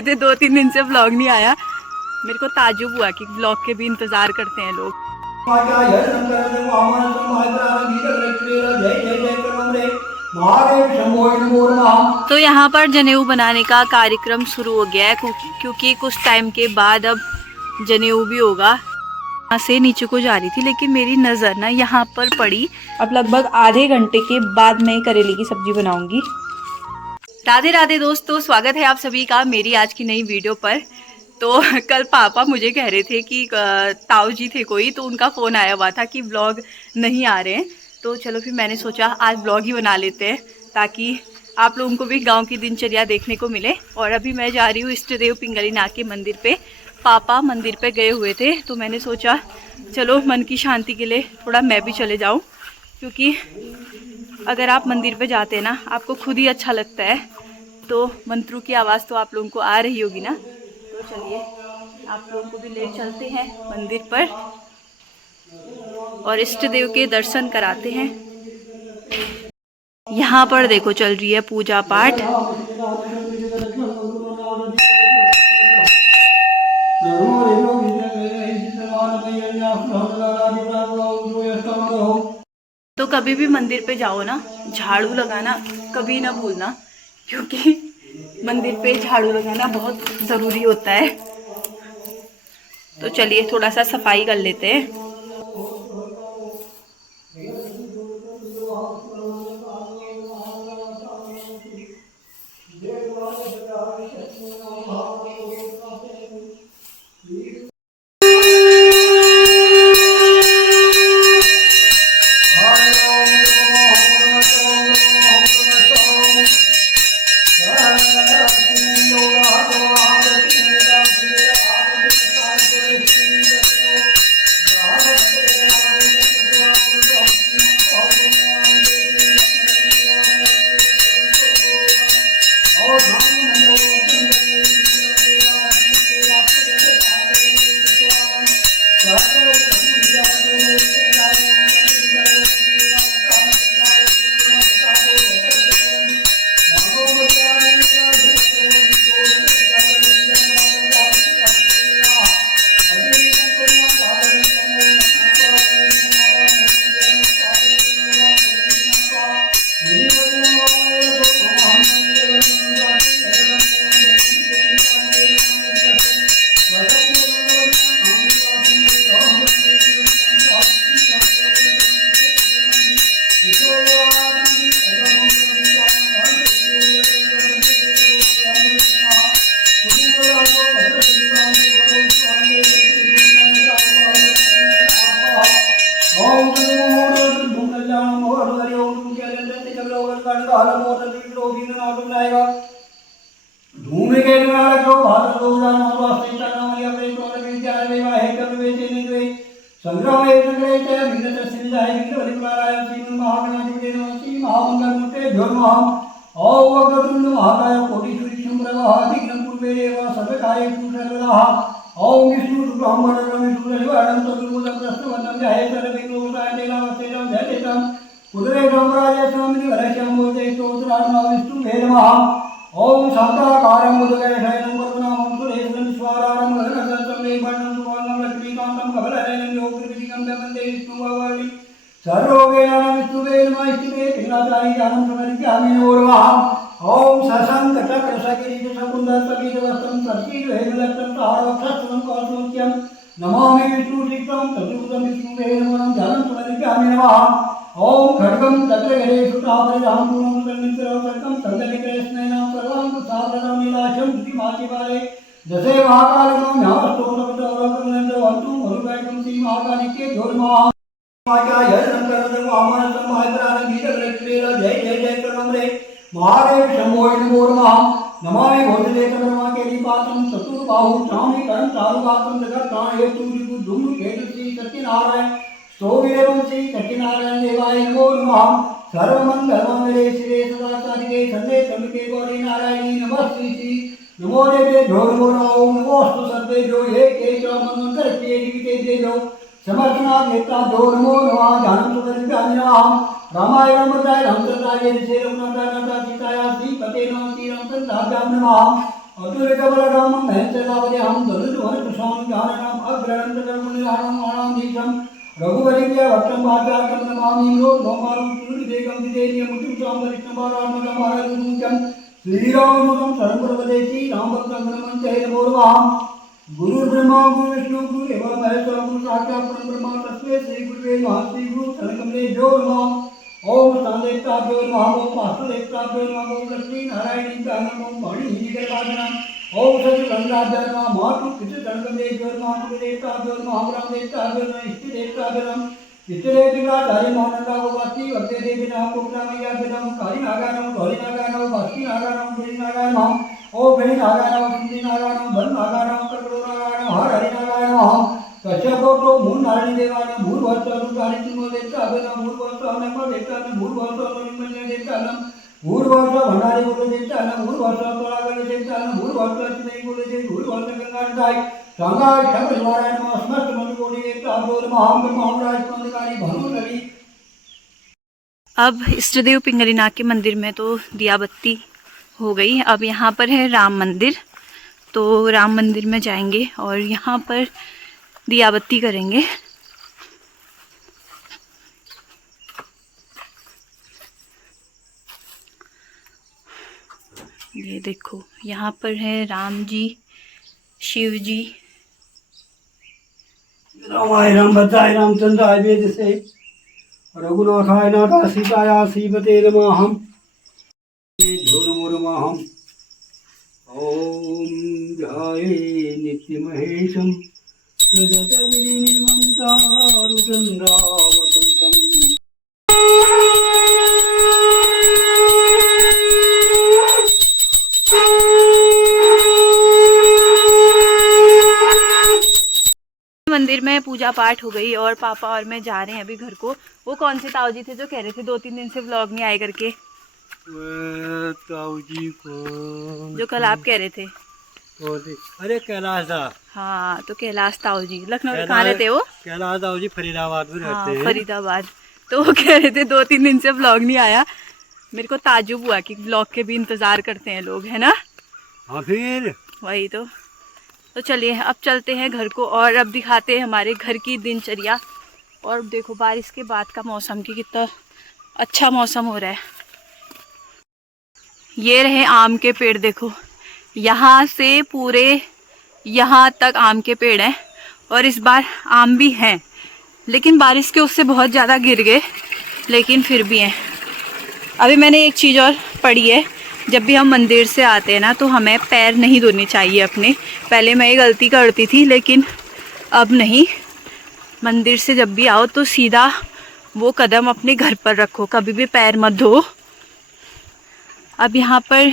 थे 2-3 दिन से व्लॉग नहीं आया। मेरे को ताज्जुब हुआ कि व्लॉग के भी इंतजार करते हैं लोग। तो यहाँ पर जनेऊ बनाने का कार्यक्रम शुरू हो गया है क्योंकि कुछ टाइम के बाद अब जनेऊ भी होगा। यहाँ से नीचे को जा रही थी लेकिन मेरी नज़र ना यहाँ पर पड़ी। अब लगभग आधे घंटे के बाद मैं करेले की सब्जी बनाऊंगी। राधे राधे दोस्तों, स्वागत है आप सभी का मेरी आज की नई वीडियो पर। तो कल पापा मुझे कह रहे थे कि ताऊ जी थे कोई, तो उनका फ़ोन आया हुआ था कि व्लॉग नहीं आ रहे हैं। तो चलो फिर मैंने सोचा आज व्लॉग ही बना लेते हैं ताकि आप लोगों को भी गांव की दिनचर्या देखने को मिले। और अभी मैं जा रही हूँ इष्ट देव पिंगलीनाथ के मंदिर पे। पापा मंदिर पे गए हुए थे तो मैंने सोचा चलो मन की शांति के लिए थोड़ा मैं भी चले जाऊँ, क्योंकि अगर आप मंदिर पे जाते हैं ना आपको खुद ही अच्छा लगता है। तो मंत्रों की आवाज़ तो आप लोगों को आ रही होगी ना। तो चलिए आप लोगों को भी ले चलते हैं मंदिर पर और इष्ट देव के दर्शन कराते हैं। यहाँ पर देखो चल रही है पूजा पाठ। तो कभी भी मंदिर पे जाओ ना, झाड़ू लगाना कभी ना भूलना, क्योंकि मंदिर पे झाड़ू लगाना बहुत ज़रूरी होता है। तो चलिए थोड़ा सा सफाई कर लेते हैं। ओम शांताकारं मुदगणशयनं वरदनामं सुरेशं स्वारारं महनसंसमेभरणं सुवर्णं लक्ष्मीकान्तं कमलनयनं योगविधिकं वन्दे विष्णुवर्णि सर्वोगेन विष्णुवे नमः इष्टिवे पिनाचारि ज्ञानं समर्पयामि नमः। ओम सशंकचक्रशकिरीट शकुन्दलसकितवस्त्रं सर्पीरहेमलक्ष्मं तारवक्षस्थलं कौस्तुभ्यं नमामि विष्णुशीतं चतुर्भुजं विष्णुवे नमः ध्यानं समर्पयामि नमः। ओम खड्गं चक्रगरे सुतापरिधां पूर्णं सन्निधिरवसर्गं सन्दनिकृष्णेनां सर्वं साधनं नीलाशं धृतिमाचिवारे दशे महाकालिनो न्यावस्तोत्रवन्तु मधुवैकं श्री महाकालिके जोर्मः जय जय जय कर्मरे महादेव शंभो नमो नमः। नमामि भोजलेकर्मा के लिपातं चतुर्बाहु चामि कर्ण चारुगात्रं जगत्तां हेतु धूम केतु श्री सत्यनारायण स्तोभिरवं श्री सत्यनारायण देवाय नमो नमः। सर्वमंगलमंगले शिवे सदाचारिके संदे त्र्यंबके गौरी नारायणी नमस्ते श्री नमो देवे भ्यो नमो ओम नमोस्तु सर्वेभ्यो एके च मंगलस्य जीविते देवो समर्थनाथ नेताभ्यो नमो नमः। ध्यानं सुखनिकामिनाहं रामाय रामचन्द्राय रामचन्द्राय निशे रघुनाथाय सीताया श्रीपते नमः श्रीरामचन्द्राभ्यां नमः। अतुलितबलरामं महेन्द्रतावदेहं ददुर्वरकुशानुज्ञानम् अग्रहन्तकर्मनिधानम् रघुवरीय भक्तं वाचाकं नमामि लोमारुदेकं विदेयमुचितां वरिष्ठं वारात्मकं भारतमुख्यं श्रीरामदूतं शरणप्रवदेति रामभक्तं हनुमन्ते नमोर्वाहं गुरुर्ब्रह्मा गुरुर्विष्णु गुरुदेवो महेश्वरः गुरु साक्षात् परब्रह्म तस्मै श्री गुरुवे नमः श्री गुरु शरणकमलेभ्यो नमः ओम स्थानदेवताभ्यो नमः ओम वास्तुदेवताभ्यो नमः ओम लक्ष्मी नारायणीभ्यो नमः ओम वाणीनिकरपादनम् ओम सच्चिदानन्दाभ्यो नमः मातु पितृगणदेभ्यो नमः कुलदेवताभ्यो नमः ग्रामदेवताभ्यो नमः इष्टदेवताभ्यो नमः इष्टदेवताचार्य महानंदावती वक्ते देवी नमः कोकरामय्याभ्यो नमः कालीनागानमः गौरीनागानमः वासुकीनागानमः गुरुनागानमः ओम गणनागानमः सुंदरीनागानमः वरनागानमः कर्पूरनागानमः हरिनागानमः कश्यपोतो मूल नारायण देवाना मूल वर्षानु गाणी तुमो देवता अगना मूल वर्षानु नमः देवता मूल वर्षानु निमंजन देवता मूल वर्ष भंडारी बोले देवता मूल वर्ष तोलागल देवता मूल वर्ष चिन्हई बोले देव मूल वर्ष गंगा दाई गंगा शब्द नारायण नमः समस्त मनु कोटि देवता बोल महाम महाराज पंचकारी भानुनरी। अब इष्टदेव पिंगलीनाथ के मंदिर में तो दिया बत्ती हो गई। अब यहाँ पर है राम मंदिर, तो राम मंदिर में जाएंगे और यहाँ पर दिया बत्ती करेंगे। ये देखो यहाँ पर है राम जी, शिव जी। रामाय राम भद्राय रामचंद्राय वेद से रघुनाथाय नाथा सीताया सीवते नमः नमः ओम जय नित्यमहेशम सजतगिरिनिमन्तारुचन्द्रावतंसम् मंदिर में पूजा पाठ हो गई और पापा और मैं जा रहे हैं अभी घर को। वो कौन से ताऊ जी थे जो कह रहे थे 2-3 दिन से व्लॉग नहीं आए करके? ताऊ जी को जो कल आप कह रहे थे। अरे कैलाश था। हाँ, तो कैलाश ताऊ जी लखनऊ में कहाँ रहते वो? कैलाश ताऊ जी फरीदाबाद में रहते हैं। फरीदाबाद। तो वो कह रहे थे 2-3 दिन से व्लॉग नहीं आया। मेरे को ताज्जुब हुआ कि व्लॉग के भी इंतजार करते हैं लोग, है ना? हाँ फिर वही तो चलिए अब चलते हैं घर को और अब दिखाते हैं हमारे घर की दिनचर्या। और देखो बारिश के बाद का मौसम की कितना अच्छा मौसम हो रहा है। ये रहे आम के पेड़, देखो यहाँ से पूरे यहाँ तक आम के पेड़ हैं और इस बार आम भी हैं, लेकिन बारिश के उससे बहुत ज़्यादा गिर गए, लेकिन फिर भी हैं। अभी मैंने एक चीज़ और पढ़ी है, जब भी हम मंदिर से आते हैं ना तो हमें पैर नहीं धोने चाहिए अपने। पहले मैं ये गलती करती थी लेकिन अब नहीं। मंदिर से जब भी आओ तो सीधा वो कदम अपने घर पर रखो, कभी भी पैर मत धो। अब यहाँ पर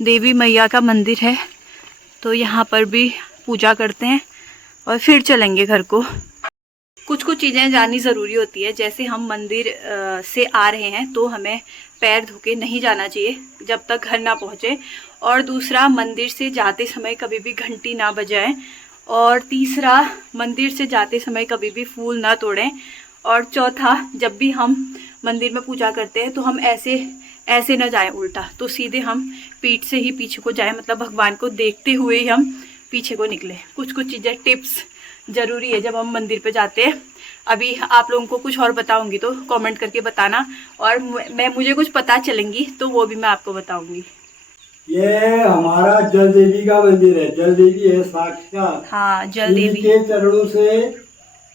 देवी मैया का मंदिर है तो यहाँ पर भी पूजा करते हैं और फिर चलेंगे घर को। कुछ चीज़ें जाननी ज़रूरी होती है, जैसे हम मंदिर से आ रहे हैं तो हमें पैर धो के नहीं जाना चाहिए जब तक घर ना पहुँचे। और दूसरा, मंदिर से जाते समय कभी भी घंटी ना बजाएं। और तीसरा, मंदिर से जाते समय कभी भी फूल ना तोड़ें। और चौथा, जब भी हम मंदिर में पूजा करते हैं तो हम ऐसे ना जाएं उल्टा, तो सीधे हम पीठ से ही पीछे को जाएं, मतलब भगवान को देखते हुए ही हम पीछे को निकले। कुछ चीज़ें टिप्स ज़रूरी है जब हम मंदिर पे जाते हैं। अभी आप लोगों को कुछ और बताऊंगी तो कमेंट करके बताना, और मुझे कुछ पता चलेंगी तो वो भी मैं आपको बताऊंगी। ये हमारा जल देवी का मंदिर है। जल देवी है साक्षात। हाँ, जल देवी के चरणों से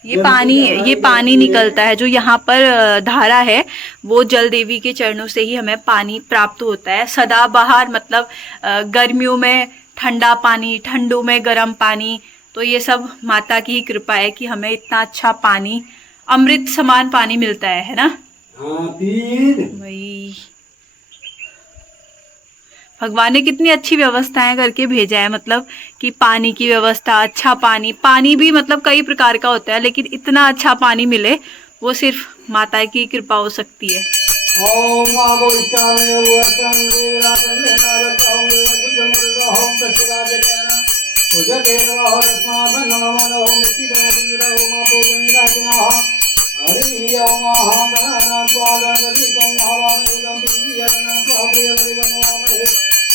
ये पानी निकलता है। जो यहाँ पर धारा है वो जल देवी के चरणों से ही हमें पानी प्राप्त होता है। सदाबहार, मतलब गर्मियों में ठंडा पानी, ठंडों में गर्म पानी। तो ये सब माता की ही कृपा है कि हमें इतना अच्छा पानी, अमृत समान पानी मिलता है ना? हाँ, फिर वही भगवान ने कितनी अच्छी व्यवस्थाएं करके भेजा है, मतलब कि पानी की व्यवस्था, अच्छा पानी भी मतलब कई प्रकार का होता है, लेकिन इतना अच्छा पानी मिले वो सिर्फ माता की कृपा हो सकती है।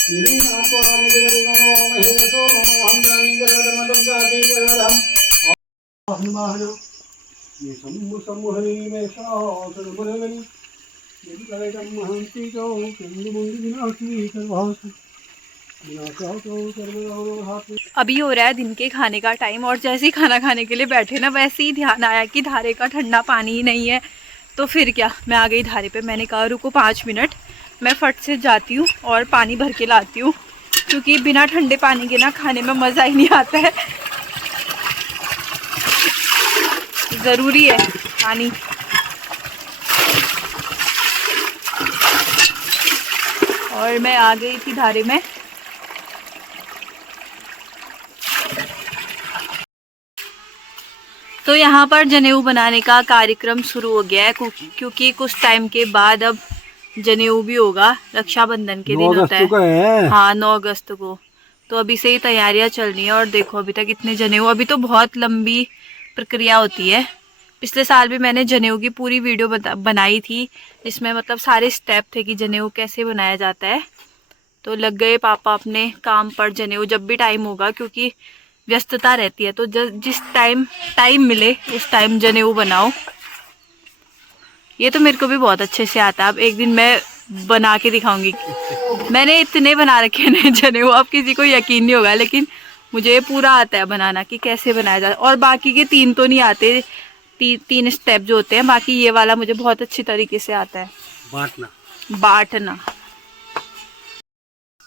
अभी हो रहा है दिन के खाने का टाइम और जैसे ही खाना खाने के लिए बैठे ना वैसे ही ध्यान आया कि धारे का ठंडा पानी ही नहीं है। तो फिर क्या, मैं आ गई धारे पे। मैंने कहा रुको 5 मिनट, मैं फट से जाती हूँ और पानी भर के लाती हूँ, क्योंकि बिना ठंडे पानी के ना खाने में मज़ा ही नहीं आता है। ज़रूरी है पानी। और मैं आ गई थी धारे में। तो यहाँ पर जनेऊ बनाने का कार्यक्रम शुरू हो गया है, क्योंकि कुछ टाइम के बाद अब जनेऊ भी होगा। रक्षाबंधन के दिन होता है। हाँ, 9 अगस्त को। तो अभी से ही तैयारियां चल रही हैं। और देखो अभी तक इतने जनेऊ, अभी तो बहुत लंबी प्रक्रिया होती है। पिछले साल भी मैंने जनेऊ की पूरी वीडियो बनाई थी, जिसमें मतलब सारे स्टेप थे कि जनेऊ कैसे बनाया जाता है। तो लग गए पापा अपने काम पर। जनेऊ जब भी टाइम होगा, क्योंकि व्यस्तता रहती है, तो जिस टाइम मिले उस टाइम जनेऊ बनाओ। ये तो मेरे को भी बहुत अच्छे से आता है। अब एक दिन मैं बना के दिखाऊंगी। मैंने इतने बना रखे हैं जनेऊ, अब किसी को यकीन नहीं होगा, लेकिन मुझे पूरा आता है बनाना कि कैसे बनाया जाता है। और बाकी के 3 तो नहीं आते, 3 स्टेप जो होते हैं। बाकी ये वाला मुझे बहुत अच्छी तरीके से आता है, बांटना।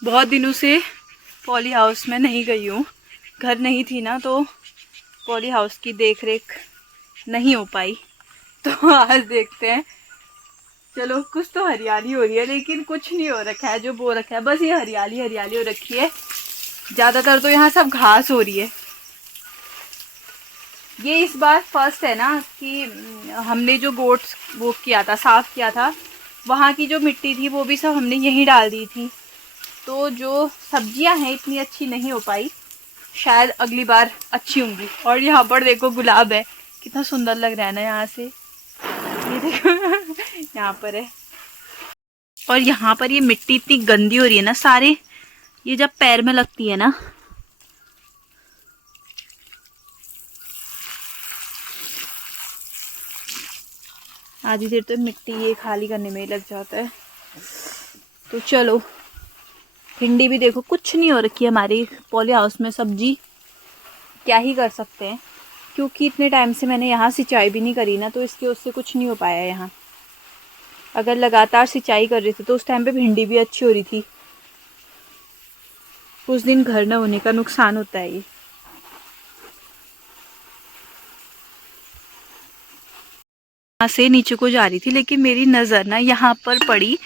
बहुत दिनों से पॉली हाउस में नहीं गई हूँ, घर नहीं थी ना, तो पॉली हाउस की देख रेख नहीं हो पाई। तो आज देखते हैं। चलो, कुछ तो हरियाली हो रही है, लेकिन कुछ नहीं हो रखा है जो बो रखा है। बस ये हरियाली हरियाली हो रखी है। ज़्यादातर तो यहाँ सब घास हो रही है। ये इस बार फर्स्ट है ना कि हमने जो गोट्स वो किया था, साफ़ किया था, वहाँ की जो मिट्टी थी वो भी सब हमने यहीं डाल दी थी। तो जो सब्जियां हैं इतनी अच्छी नहीं हो पाई, शायद अगली बार अच्छी होंगी। और यहाँ पर देखो गुलाब है, कितना सुंदर लग रहा है ना यहाँ से। ये देखो यहाँ पर है। और यहाँ पर ये मिट्टी इतनी गंदी हो रही है ना, सारे ये जब पैर में लगती है ना, आधी देर तो मिट्टी ये खाली करने में ही लग जाता है। तो चलो, भिंडी भी देखो कुछ नहीं हो रखी है हमारी पॉली हाउस में। सब्जी क्या ही कर सकते हैं, क्योंकि इतने टाइम से मैंने यहाँ सिंचाई भी नहीं करी ना, तो इसके उससे कुछ नहीं हो पाया यहाँ। अगर लगातार सिंचाई कर रही थी तो उस टाइम पे भिंडी भी अच्छी हो रही थी। उस दिन घर न होने का नुकसान होता है ये। यहाँ से नीचे को जा रही थी, लेकिन मेरी नज़र ना यहाँ पर पड़ी।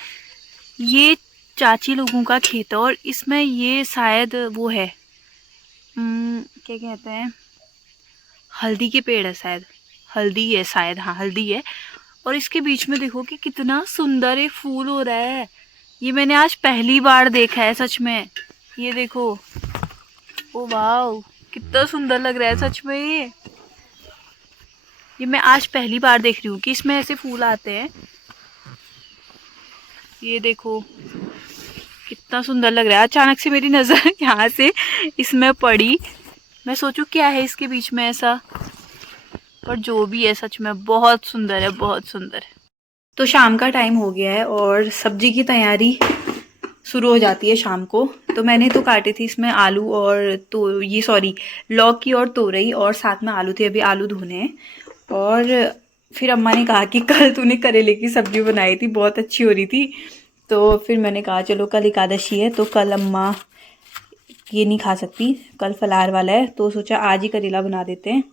ये चाची लोगों का खेत है और इसमें ये शायद वो है, क्या कहते हैं, हल्दी के पेड़ है शायद। हल्दी है शायद, हाँ हल्दी है। और इसके बीच में देखो कि कितना सुंदर एक फूल हो रहा है। ये मैंने आज पहली बार देखा है सच में। ये देखो, ओ वाह, कितना सुंदर लग रहा है सच में। ये मैं आज पहली बार देख रही हूँ कि इसमें ऐसे फूल आते हैं। ये देखो कितना सुंदर लग रहा है। अचानक से मेरी नज़र यहाँ से इसमें पड़ी। मैं सोचूं क्या है इसके बीच में ऐसा, पर जो भी है सच में बहुत सुंदर है, बहुत सुंदर। तो शाम का टाइम हो गया है और सब्जी की तैयारी शुरू हो जाती है शाम को। तो मैंने तो काटे थी इसमें आलू और तो ये सॉरी लौकी और तोरई, और साथ में आलू थे। अभी आलू धोने हैं। और फिर अम्मा ने कहा कि कल तूने करेले की सब्जी बनाई थी, बहुत अच्छी हो रही थी। तो फिर मैंने कहा चलो कल एकादशी है, तो कल अम्मा ये नहीं खा सकती, कल फलाहार वाला है, तो सोचा आज ही करेला बना देते हैं।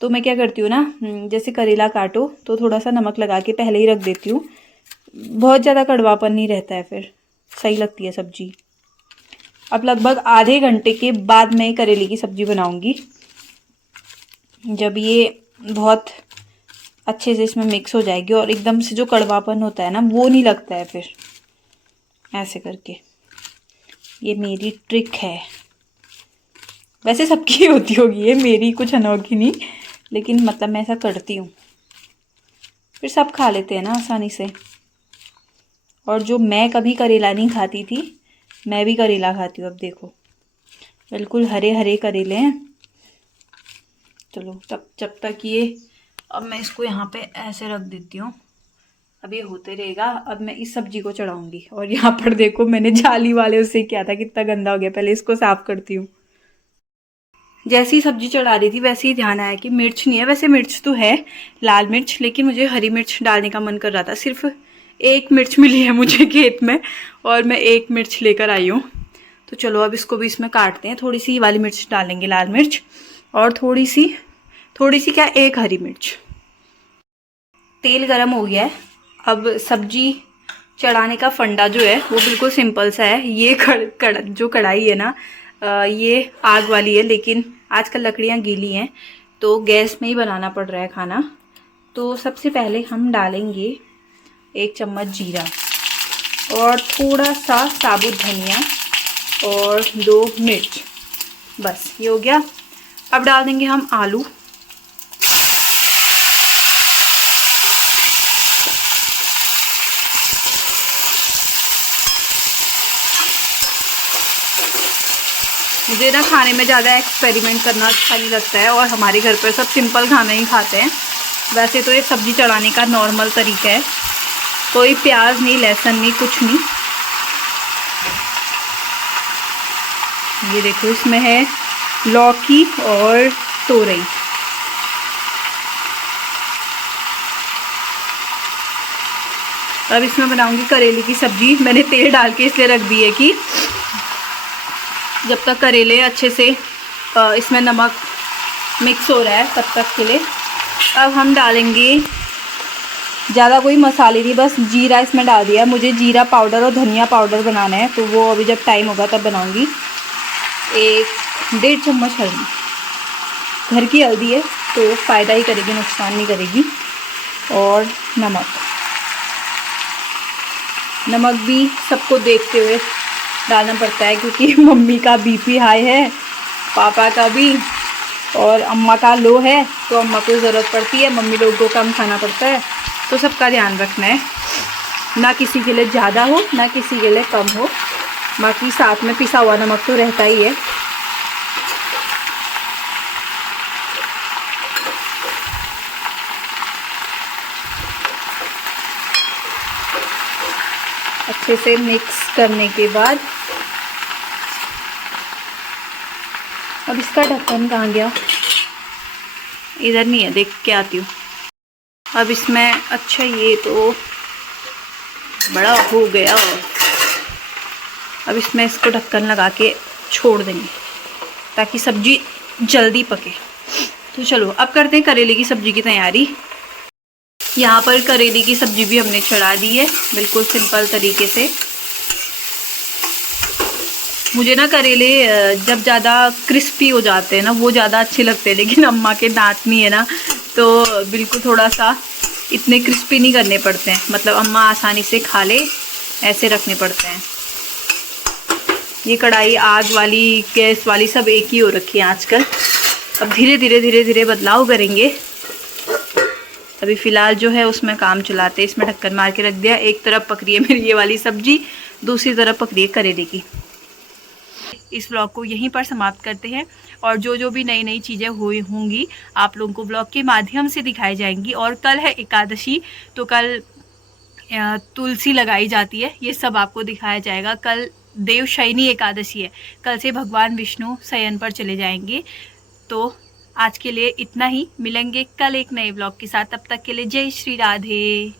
तो मैं क्या करती हूँ ना, जैसे करेला काटो तो थोड़ा सा नमक लगा के पहले ही रख देती हूँ। बहुत ज़्यादा कड़वापन नहीं रहता है, फिर सही लगती है सब्जी। अब लगभग आधे घंटे के बाद मैं करेले की सब्ज़ी बनाऊँगी। जब ये बहुत अच्छे से इसमें मिक्स हो जाएगी और एकदम से जो कड़वापन होता है ना वो नहीं लगता है फिर, ऐसे करके। ये मेरी ट्रिक है, वैसे सबकी होती होगी, ये मेरी कुछ अनोखी नहीं, लेकिन मतलब मैं ऐसा करती हूँ, फिर सब खा लेते हैं ना आसानी से। और जो मैं कभी करेला नहीं खाती थी, मैं भी करेला खाती हूँ। अब देखो बिल्कुल हरे हरे करेले हैं। चलो तब जब तक ये, अब मैं इसको यहाँ पे ऐसे रख देती हूँ। अब ये होते रहेगा। अब मैं इस सब्जी को चढ़ाऊंगी। और यहाँ पर देखो मैंने जाली वाले उससे किया था, कितना गंदा हो गया। पहले इसको साफ करती हूँ। जैसी सब्जी चढ़ा रही थी वैसे ही ध्यान आया कि मिर्च नहीं है। वैसे मिर्च तो है, लाल मिर्च, लेकिन मुझे हरी मिर्च डालने का मन कर रहा था। सिर्फ एक मिर्च मिली है मुझे खेत में और मैं एक मिर्च लेकर आई हूँ। तो चलो अब इसको भी इसमें काटते हैं। थोड़ी सी वाली मिर्च डालेंगे, लाल मिर्च, और थोड़ी सी क्या, एक हरी मिर्च। तेल गरम हो गया है। अब सब्जी चढ़ाने का फंडा जो है वो बिल्कुल सिंपल सा है। ये जो कढ़ाई है ना, ये आग वाली है, लेकिन आजकल लकड़ियाँ गीली हैं तो गैस में ही बनाना पड़ रहा है खाना। तो सबसे पहले हम डालेंगे 1 चम्मच जीरा और थोड़ा सा साबुत धनिया और 2 मिर्च। बस ये हो गया। अब डाल देंगे हम आलू। मुझे ना खाने में ज़्यादा एक्सपेरिमेंट करना अच्छा नहीं लगता है और हमारे घर पर सब सिंपल खाना ही खाते हैं। वैसे तो ये सब्ज़ी चढ़ाने का नॉर्मल तरीका है, कोई प्याज नहीं, लहसुन नहीं, कुछ नहीं। ये देखो इसमें है लौकी और तोरई। अब इसमें बनाऊंगी करेले की सब्ज़ी। मैंने तेल डाल के इसलिए रख दी है कि जब तक करेले अच्छे से इसमें नमक मिक्स हो रहा है तब तक के लिए। अब हम डालेंगे, ज़्यादा कोई मसाले नहीं, बस जीरा इसमें डाल दिया। मुझे जीरा पाउडर और धनिया पाउडर बनाना है, तो वो अभी जब टाइम होगा तब बनाऊंगी। 1-1.5 चम्मच हल्दी, घर की हल्दी है तो फ़ायदा ही करेगी, नुकसान नहीं करेगी। और नमक भी सबको देखते हुए डालना पड़ता है, क्योंकि मम्मी का बीपी हाई है, पापा का भी, और अम्मा का लो है, तो अम्मा को ज़रूरत पड़ती है, मम्मी लोगों को कम खाना पड़ता है। तो सबका ध्यान रखना है, ना किसी के लिए ज़्यादा हो ना किसी के लिए कम हो। बाकी साथ में पिसा हुआ नमक तो रहता ही है। अच्छे से मिक्स करने के बाद अब इसका ढक्कन कहाँ गया, इधर नहीं है, देख के आती हूँ। अब इसमें अच्छा ये तो बड़ा हो गया। अब इसमें इसको ढक्कन लगा के छोड़ देंगे ताकि सब्जी जल्दी पके। तो चलो अब करते हैं करेले की सब्ज़ी की तैयारी। यहाँ पर करेले की सब्ज़ी भी हमने चढ़ा दी है बिल्कुल सिंपल तरीके से। मुझे ना करेले जब ज़्यादा क्रिस्पी हो जाते हैं ना वो ज़्यादा अच्छे लगते हैं, लेकिन अम्मा के दांत नहीं है ना, तो बिल्कुल थोड़ा सा इतने क्रिस्पी नहीं करने पड़ते हैं, मतलब अम्मा आसानी से खा ले ऐसे रखने पड़ते हैं। ये कढ़ाई आग वाली गैस वाली सब एक ही हो रखी है आजकल। अब धीरे धीरे बदलाव करेंगे। अभी फ़िलहाल जो है उसमें काम चलाते हैं। इसमें ढक्कन मार के रख दिया। एक तरफ पक रही है मेरी ये वाली सब्जी, दूसरी तरफ पक रही है करेले की। इस ब्लॉग को यहीं पर समाप्त करते हैं, और जो भी नई नई चीज़ें हुई होंगी आप लोगों को ब्लॉग के माध्यम से दिखाई जाएंगी। और कल है एकादशी, तो कल तुलसी लगाई जाती है, ये सब आपको दिखाया जाएगा। कल देवशयनी एकादशी है, कल से भगवान विष्णु शयन पर चले जाएंगे। तो आज के लिए इतना ही, मिलेंगे कल एक नए ब्लॉग के साथ। तब तक के लिए जय श्री राधे।